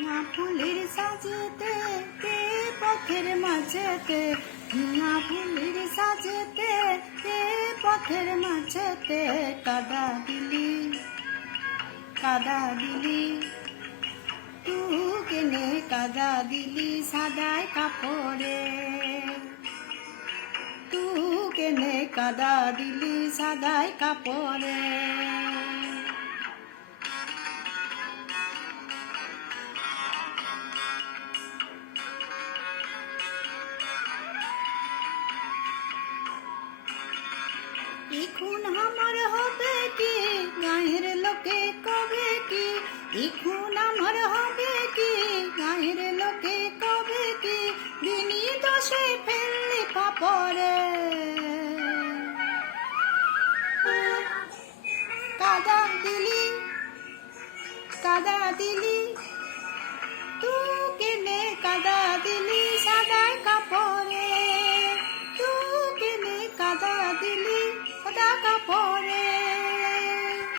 না ফুলের সাজেতে কে পথের মাঝেতে, না ফুলের সাজেতে কে পথের মাঝেতে কাদা দিলি, কাদা দিলি তু কেনে কাদা দিলি সাদায় কাপড়ে, তু কেনে কাদা দিলি সাদায় কাপড়ে। এখন আমার হবে কি গাঁয়ের লোকে কবে কি, এখন আমার হবে কি গাঁয়ের লোকে কবে কি, দিনই দোষে ফেললি পাপড়ে, কাদা দিলি, কাদা দিলি